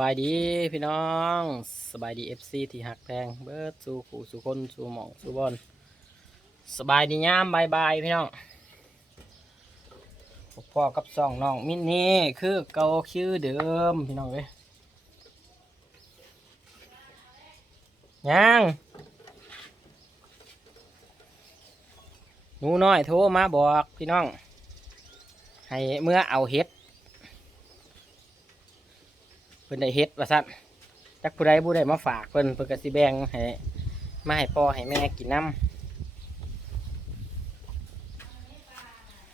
บายดีพี่น้องสบายดีเอฟซีที่หักแพงเบิร์ดสู่ขู่สู่คนสู่หมองสู่บอลสบายดีย่ามบายบายพี่น้องพบพ่อกับสองน้องมินนี่คือเก่าชื่อเดิมพี่น้องเว้ยยังหนูน้อยโทรมาบอกพี่น้อง ให้เมื่อเอาเฮ็ด พิ่นได้เฮ็ดว่าซั่นจักผู้ใดผู้ใดมาฝากเพิ่นเพิ่นก็สิแบ่งให้มาให้พ่อให้แม่กินน้ำ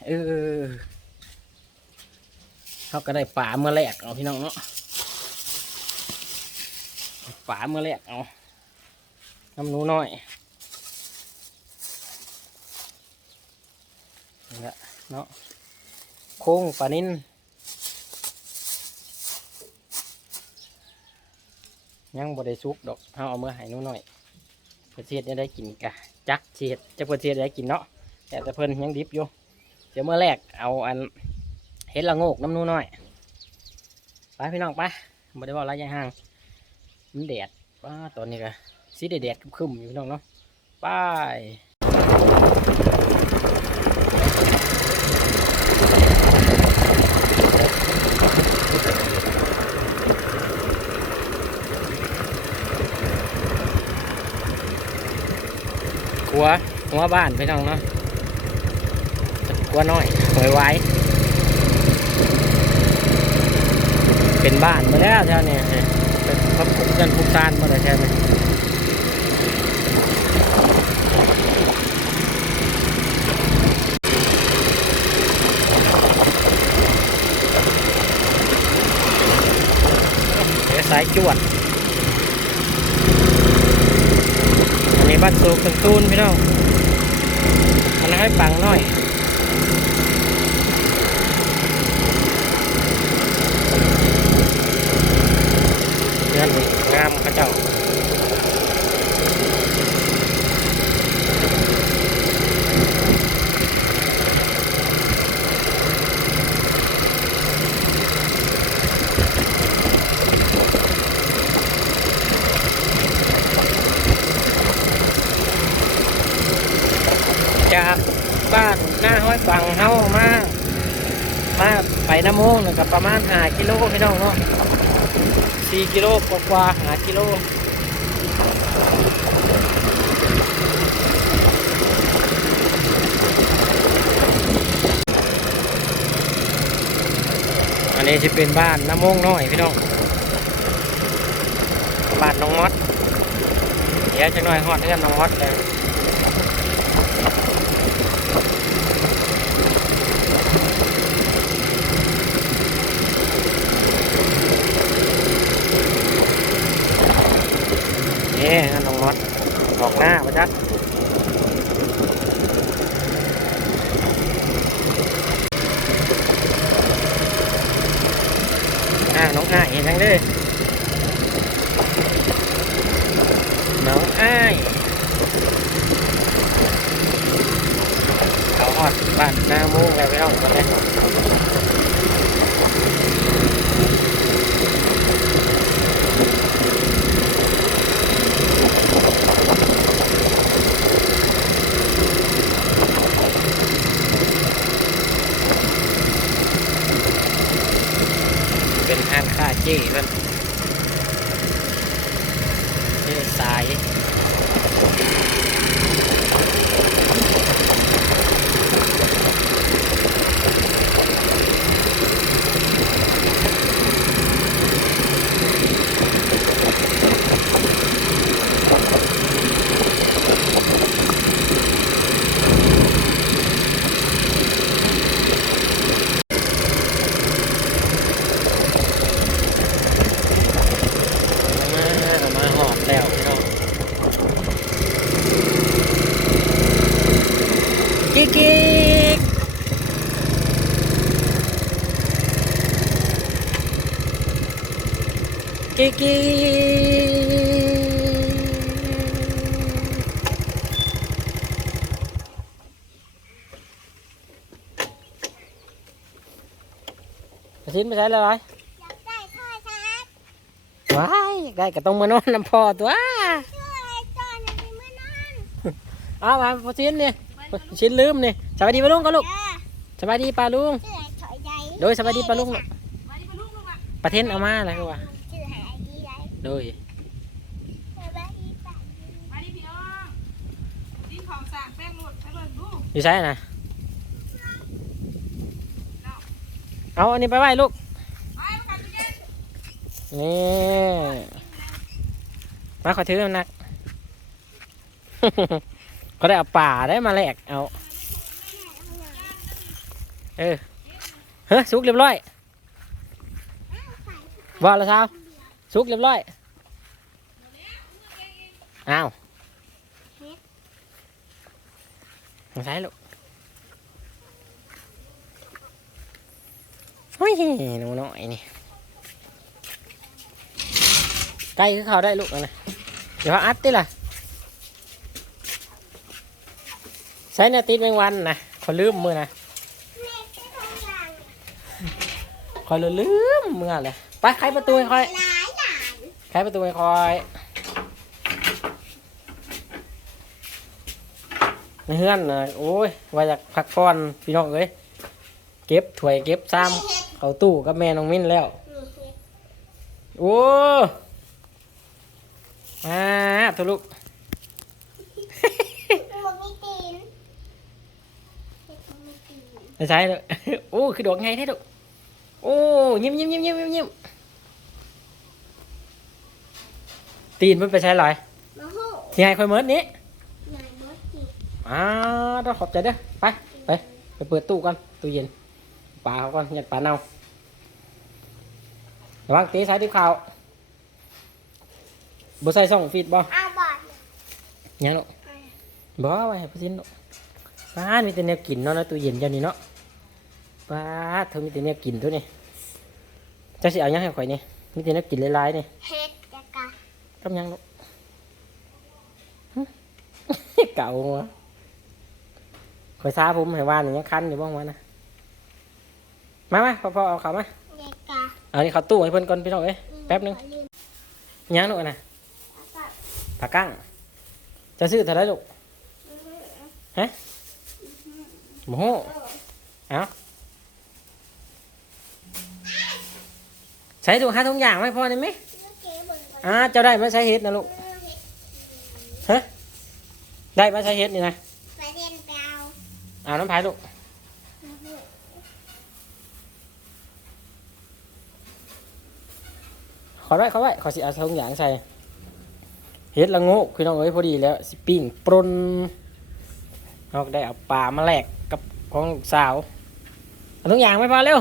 เออเขาก็ได้ป่าเมื่อแรกเอาพี่น้องเนาะป่าเมื่อแรกเอาน้ำนูน้อยนี่ละเนาะโค้งปลานิน ยังบ่ได้สุกดอกเอาเอามื่อให้นูหน่อยเพื่อเสียดได้กินกะจักเสียดจะเพื่อเสียดได้กินเนาะแต่แต่เพิ่นยังดิบอยู่เดี๋ยวเมื่อแรกเอาอันเห็ดละโงกน้ำนูหน่อยไปพี่น้องไปบ่ได้บอกอะไรยังห่างมันแดดว้าตอนนี้ก็สีแดดครึมๆอยู่พี่น้องเนาะไป หัวหัวบ้านพี่น้องเนาะหัวน้อยหวยไว้เป็นบ้านมาแล้วแถวเนี้ยเป็นพระพุทธกันพุทธานมาแล้วใช่ไหมเดี๋ยวสายจวด อันนี้ บ้านสูกันตูนพี่น้องมันให้ปังหน่อยงานงามเข้าเจ้า จากบ้านหน้าห้อยปังเฮามา มาไปน้ำโมงนึงกับ ประมาณหากิโลพี่น้องเนาะสี่กิโลกว่าหากิโลอันนี้จะเป็นบ้านน้ำมงน้อยพี่น้องบ้านน้องมดเดี๋ยวจะน้อยฮอดเพื่อนน้องมดเลย นี่น้องมดออกหน้ามาจัดอ่าน้องอ้ายเห็นยังเด้อน้องอ้ายเขาหอด บ้านน้าโมุ้งแล้วไปเอากันเลยเป็นห้างค่าเจ้เพิ่อนเจ้สายมามาหอดแล้วพี่น้องกิ๊กกิ๊กกิ๊กกิ๊ก กระสินไปใช้เลยอยากได้โทรศัพท์ว้ายได้ก็ต้องมานอนน้ำพอตัวชื่ออะไรจอนอย่าไปเมื่อนั้นเอามาพอชิ้นนี่ชิ้นลืมนี่สวัสดีปลาลุงก็ลูกเออสวัสดีปลาลุง ชื่ออะไรถอยใจโดยสวัสดีปลาลุงลูกประเทศเอามาอะไรก็ว่าชื่ออะไรดีไรโดยสวัสดีปะมาดิพี่น้องดินของสร้างแป้งหมดไปเบิ่งดูอยู่ใช่นะ เอาอันนี้ไปไหว้ลูกนี่มาขอถือมันหนักก็ได้เอาป่าได้มาแลกเอาเออเฮ้ยสุกเรียบร้อยว่าแล้วเช้าสุกเรียบร้อยอ้าวใช่ลูก เฮ้ยหนูน้อยนี่ใกล้คือเขาได้ลูกนะเดี๋ยวเขาอัดติล่ะใช้นี่ยติดแมงวันนะขอลืมมือนะคอยลืมมือเลยไปไขประตูให้คอยไขประตูให้คอยในเฮือนนะโอ้ยว่าอยากพักผ่อนพี่น้องเอ้ยเก็บถ้วยเก็บซ้ำ เขาตู้กับแม่น้องมิ้นแล้วนี่เห็ดโอ้มาทุลุกหมวกมีตีนเห็ดมันมีตีนไม่ใช่เลยโอ้คือดอกไงแท้ดุโอ้ยิ้มยิ้มยิ้มยิ้มยิ้มยิ้มตีนมันไปใช้ลอยมาหูที่ให้คอยเมิดนี้นายมดจิอ่าต้องขอบใจเด้อไปไปไปเปิดตู้ก่อนตู้เย็น ปลาเขาก่อนยัดปลาเน่าระวังตีสายที่ข่าวบ่ใส่ส่องฟีดบ่เอาบอดยังลูกบ่ไว้ให้พี่สินลูกป้าดมีแต่แนวกินเนาะในตู้เย็นเจ้านี่เนาะป้าดเธอมีแต่แนวกินตัวนี่เจ้าสิเอายังให้ข่อยนี่มีแต่แนวกินหลายๆนี่เห็ดจะกะกำยังลูกหึเก่าวะข่อยซาผมให้ว่านนี่ยังคันอยู่บ้างวะนะ มามาพอพอเอาเขามาเด็กกะเอานี่เขาตู้ให้เพิ่นก่อนพี่น้องเอ้ยแป๊บนึงขอลืมยังลูกอะนะเอาก่อนผักกั้งจะซื้อเท่าไหรลูกอือหือฮะโมโหเอาใช้ถุงห้าถุงอย่างไม่พอได้ไหมเมื่อกี้เหมือนกันอ่าเจ้าได้มาใช้เฮ็ดนะลูกเออเห็ดฮะได้มาใช้เฮ็ดนี่นะไปเรียนไปเอาเอาน้ำพายลูก อือหือ ขอไว้ขอไว้ขอสิเอาถุงอย่างใส่เฮ็ดละโง่คือน้องเอ้ยพอดีแล้วสิปิ้งปรนเราก็ได้เอาปลามาแลกกับของสาวเอาถุงอย่างไม่พอเร็ว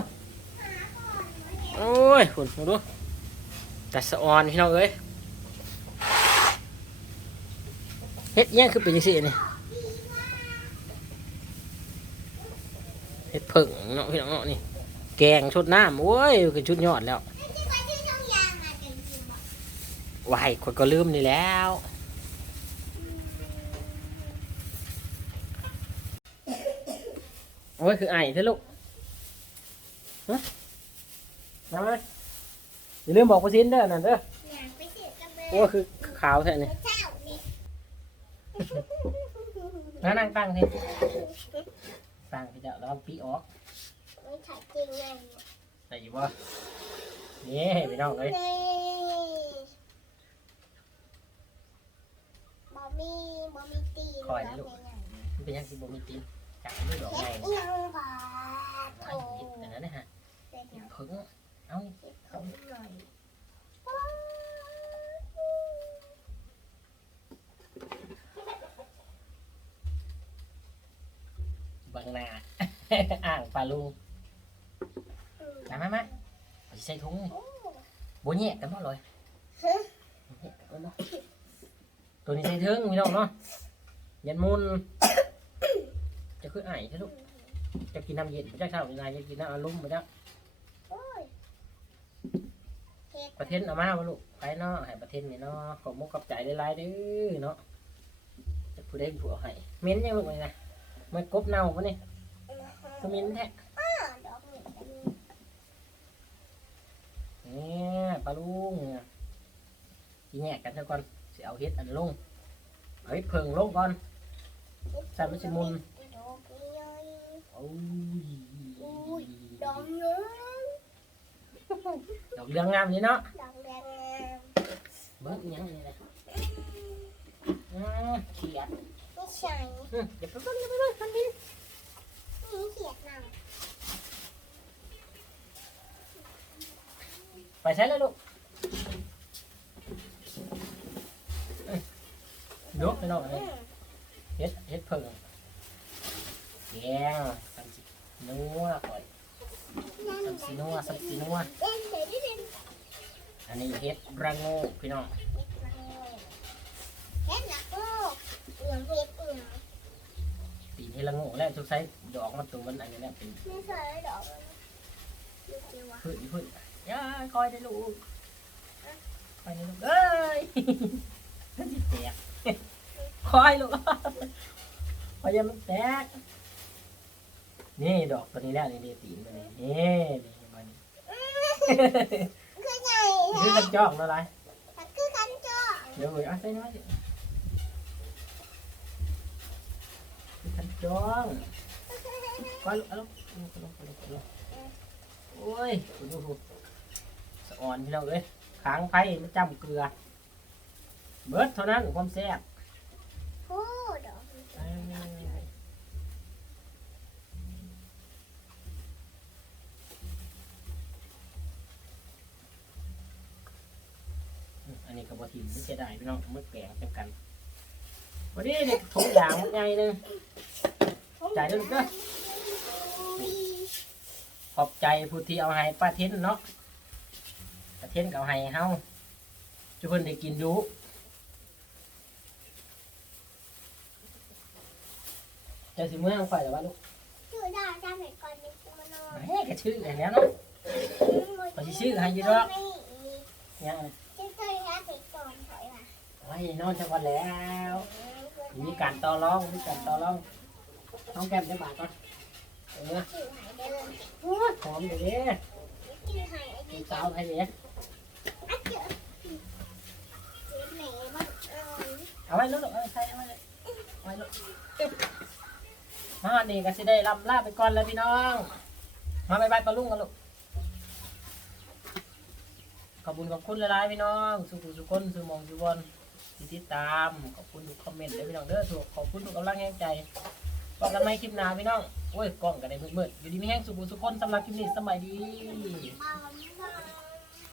โอ้ยคุณมาดูแต่สะออนพี่น้องเอ้ยเฮ็ดอิหยังคือเป็นจังซี่นี่เฮ็ดเพิ่งเนาะพี่น้องเนาะนี่แกงชุดน้ำโอ้ยคือชุดยอดแล้ว ที่ไปที่ช่องยางมาจริงๆบอก วายคนก็ลืมนี่แล้ว โอ้ย คือไอ้เถอะลูกฮะมาไหมอย่าลืมบอกประสินเด้อนั่นเด้ออยากไปเสียกับเบลโอ้ยคือขาวแท้นี่เจ้านี่นั่งนั่งตั้งสิตั้งพี่เจ้าแล้วปีออกไม่ถ่ายจริงไงได้อยู่บ่นี่พี่น้องเอ้ย นี่บอ มีบอมีตีนคอยนะลูก มันเป็นยังสิบ่มีตีนจับมือดอกเฮ็ไม้ดอีหยังบาโถไอ้เห็ดอันนั้นนะฮะเฮ็ดหยังเพิ่งเอาเฮ็ดเขาหน่อยบังหน้าอ่างปลาลุงมามามาเอาสิใส่ถุงโอ้ บ่แยกกันบ่เลยฮะ บ่แยกกันบ่ ตัวนี้ใส่ถึงพี่น้องเนาะยันมุนจะคือไอ้ใช่ลูกจะกินน้ำเย็นจักเช้านี่นายจะกินน้ำอารมณ์บ่จักโอ้ยเฮ็ดประเทศเอามาบ่ลูกไปเนาะให้ประเทศนี่เนาะขอบมุกขอบใจหลายๆเด้อเนาะจะผู้ใดผู้เอาให้เม็นยังลูกนี่นะมันกบเน่าบ่นี่คือเม็นแท้เนี่ยปลาลุงเนี่ยแยกกันซะก่อน สิเอาเฮ็ดอันลงเอาเฮ็ดเพิงลงก่อนใส่มันสิมุนดอกใหญ่โอ้อุ้ยยดอกเนื้อดอกเรืองงามนี่เนาะดอกแดงงามเบิ้งอิหยังนี่เลยอืมเขียดไม่ใช่อืมเดี๋ยวไปเบิ้งเดี๋ยวไปเบิ้งมันบินนี่เขียดนไปใช้เลยลูกเอ้ย ยกไปหน่อยำอืมเฮ็ดเฮ็ดเพิ่งแกงสัมสินัวก่อนสัมสินัวสัมสินัวเด่นเด่นเด่นอันนี้เฮ็ดระโงกพี่น้องเห็ดหนักโลกเหลืองเห็ดเหลืองตีนเฮ็ดระโงกแล้วทุกไซส์ดอกมันตัวมันอันนี้แหละเป็นไม่ใส่ดอกเลยดูสิวะพืชพืชย่าคอยได้ลูกคอยได้ลูกเอ้ยมันสิแตก คอยลูกคอยอยังมันแตก นี่ดอกตัวนี้แล้วนี่นี่ตีนมันนี่นี่นี่มันคือใหญ่คือแท้กันจอกเนาะไรมันคือกันจ้อเดี๋ยวเอาใส่น้อยสิคือกันจอกคอยลูกเอาลูกเอาลูกเอาลูกเอาลูกเอาลูกโอ้ยดูดูดูสะอ่อนพี่น้องเอ้ยค้างไผ่มันจำเกลือ เบิดเท่านั้นความแซ่บโอ้ดอกอันนี้กับบะทิมไม่เสียดายพี่น้องมือแกงเช่นกันวันนี้เด็กถุงยางมันใหญ่หนึง จ่ายด้วยลูกเด้อ ขอบใจผู้ที่เอาให้ป้าเทนเนาะป้าเทนก็เอาให้เฮาทุกคนได้กินดู จะสิเมื่อเอาไปหรือว่าลูกชื่อดาวจำเหตุการณ์นี้กูมานอนแม่ก็ชื่ออย่างนี้เนาะขอชื่อให้อยู่ด้วยยังชื่อตัวนี้เหตุก่อนถอยมาไว้นอนจังหวัดแล้ว มีการต่อรองมีการต่อรองน้องแก้มจะบาทก่อนเออชื่อหายเดินโอ้ยหอมเลยเนี่ยชื่อหายไอ้มีนี่สาวไทยเนี่ยอะเจอชื่อไหนบ้างเออเอาไว้ลูกเอาไว้ใส่เอาไว้เลยเอาไว้ลูก มาอันนี้ก็สิได้ลำลาไปก่อนเลยพี่น้อง มาบายบายปลาลุงกันลูกขอบคุณขอบคุณหลายๆพี่น้อง สุขุสุคนสุหมองสุบอลที่ติดตามขอบคุณทุกคอมเมนต์เลยพี่น้องเด้อถูกขอบคุณทุกกำลังแห่งใจบอกกันไหมคลิปหน้าพี่น้องโอ้ยกล้องกันได้มืดๆอยู่ดีไม่แห้งสุขุสุคนสำหรับคลิปนี้สมัยดีบ้า